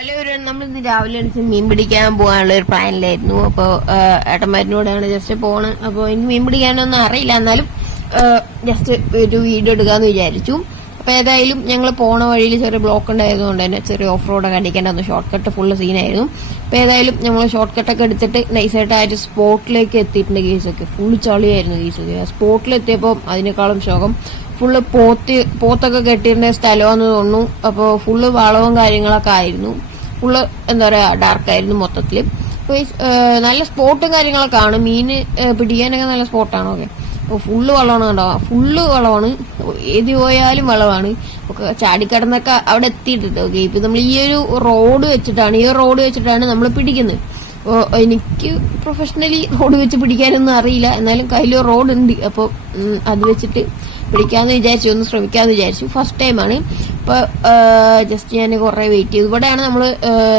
Hello, നമ്മളിന്ന് രാവിലെ എണീച്ച് മീൻ പിടിക്കാൻ പോകാനുള്ള ഒരു പ്ലാനിലായിരുന്നു. അപ്പോൾ ഏട്ടന്മാരിനോടാണ് ജസ്റ്റ് പോണ്. അപ്പോൾ എനിക്ക് മീൻ പിടിക്കാനൊന്നും അറിയില്ല, എന്നാലും ജസ്റ്റ് ഒരു വീഡിയോ എടുക്കാന്ന് വിചാരിച്ചു. അപ്പോൾ ഏതായാലും ഞങ്ങൾ പോണ വഴിയിൽ ചെറിയ ബ്ലോക്ക് ഉണ്ടായതുകൊണ്ട് തന്നെ ചെറിയ ഓഫ് റോഡൊക്കെ അടിക്കേണ്ട ഷോർട്ട് കട്ട് ഫുള്ള് സീനായിരുന്നു. അപ്പോൾ ഏതായാലും ഞങ്ങൾ ഷോർട്ട് കട്ടൊക്കെ എടുത്തിട്ട് നൈസായിട്ട് ആ ഒരു സ്പോട്ടിലേക്ക് എത്തിയിട്ടുണ്ട്. കേസൊക്കെ ഫുള്ള് ചളിയായിരുന്നു. കേസൊക്കെ സ്പോട്ടിലെത്തിയപ്പോൾ അതിനേക്കാളും ശോകം ഫുള്ള് പോത്തൊക്കെ കെട്ടിയിരുന്ന സ്ഥലമാണെന്ന് തോന്നുന്നു. അപ്പോൾ ഫുള്ള് വളവും കാര്യങ്ങളൊക്കെ ആയിരുന്നു. ഫുള്ള് എന്താ പറയുക ഡാർക്കായിരുന്നു മൊത്തത്തിൽ. നല്ല സ്പോട്ടും കാര്യങ്ങളൊക്കെ ആണ്. മീൻ പിടിക്കാനൊക്കെ നല്ല സ്പോട്ടാണ്. ഓക്കെ, അപ്പോൾ ഫുള്ള് വളമാണ് കണ്ടോ, ഫുള്ള് വളമാണ്. ഏത് പോയാലും വളമാണ്. ഒക്കെ ചാടിക്കടന്നൊക്കെ അവിടെ എത്തിയിട്ടുണ്ട്. ഓക്കെ, ഇപ്പം നമ്മൾ ഈ ഒരു റോഡ് വെച്ചിട്ടാണ് നമ്മൾ പിടിക്കുന്നത്. അപ്പോൾ എനിക്ക് പ്രൊഫഷണലി റോഡ് വെച്ച് പിടിക്കാനൊന്നും അറിയില്ല, എന്നാലും കയ്യിൽ റോഡ് ഉണ്ട്. അപ്പോൾ അത് വെച്ചിട്ട് പിടിക്കാമെന്ന് വിചാരിച്ചു, ഒന്ന് ശ്രമിക്കാമെന്ന് വിചാരിച്ചു. ഫസ്റ്റ് ടൈമാണ്. ഇപ്പോൾ ജസ്റ്റ് ഞാൻ കുറേ വെയിറ്റ് ചെയ്തു. ഇവിടെയാണ് നമ്മൾ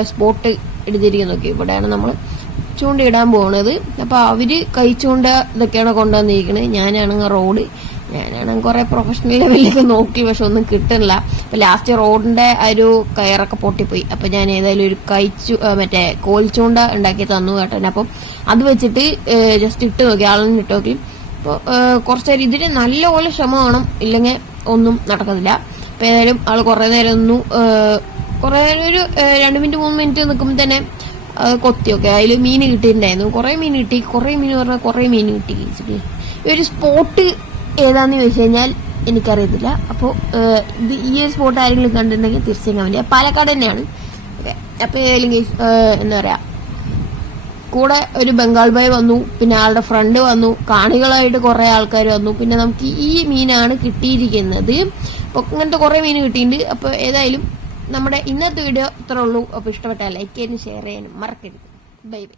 സ്പോട്ട് എടുത്തിരിക്കുന്നത്. നോക്കി, ഇവിടെയാണ് നമ്മൾ ചൂണ്ടയിടാൻ പോകുന്നത്. അപ്പോൾ അവർ കൈ ചൂണ്ട ഇതൊക്കെയാണ് കൊണ്ടുവന്നിരിക്കുന്നത്. ഞാനാണെങ്കിൽ കുറേ പ്രൊഫഷണൽ ലെവലിലൊക്കെ നോക്കി, പക്ഷെ ഒന്നും കിട്ടുന്നില്ല. അപ്പോൾ ലാസ്റ്റ് റോഡിൻ്റെ ആ ഒരു കയറൊക്കെ പൊട്ടിപ്പോയി. അപ്പോൾ ഞാൻ ഏതായാലും ഒരു മറ്റേ കോൽ ചൂണ്ട ഉണ്ടാക്കി തന്നു കേട്ടൻ. അപ്പം അത് വെച്ചിട്ട് ജസ്റ്റ് ഇട്ട് നോക്കി, ആളിന് ഇട്ട് നോക്കി. അപ്പോൾ കുറച്ച് നേരം ഇതിന് നല്ലപോലെ ക്ഷമ വേണം, ഇല്ലെങ്കിൽ ഒന്നും നടക്കത്തില്ല. അപ്പോൾ ഏതായാലും ആൾ കുറേ നേരം ഒരു 2 മിനിറ്റ് 3 മിനിറ്റ് നിൽക്കുമ്പോൾ തന്നെ കൊത്തിയൊക്കെ അതിൽ മീൻ കിട്ടിയിട്ടുണ്ടായിരുന്നു. കുറേ മീൻ കിട്ടി. ഈ ഒരു സ്പോട്ട് ഏതാന്ന് ചോദിച്ചു കഴിഞ്ഞാൽ എനിക്കറിയത്തില്ല. അപ്പോൾ ഈ ഒരു സ്പോട്ട് ആരെങ്കിലും കണ്ടിട്ടുണ്ടെങ്കിൽ തീർച്ചയായും കമന്റ്. പാലക്കാട് തന്നെയാണ്. ഓക്കെ, അപ്പോൾ ഏതെങ്കിലും എന്താ പറയുക, കൂടെ ഒരു ബംഗാൾ ബോയ് വന്നു, പിന്നെ ആളുടെ ഫ്രണ്ട് വന്നു, കാണികളായിട്ട് കുറേ ആൾക്കാർ വന്നു. പിന്നെ നമുക്ക് ഈ മീനാണ് കിട്ടിയിരിക്കുന്നത്. അപ്പോൾ ഇങ്ങനത്തെ കുറേ മീൻ കിട്ടിയിട്ടുണ്ട്. അപ്പോൾ ഏതായാലും നമ്മുടെ ഇന്നത്തെ വീഡിയോ ഇത്രേ ഉള്ളൂ. അപ്പോൾ ഇഷ്ടപ്പെട്ടാൽ ലൈക്ക് ചെയ്യാനും ഷെയർ ചെയ്യാനും മറക്കരുത്. Bye bye.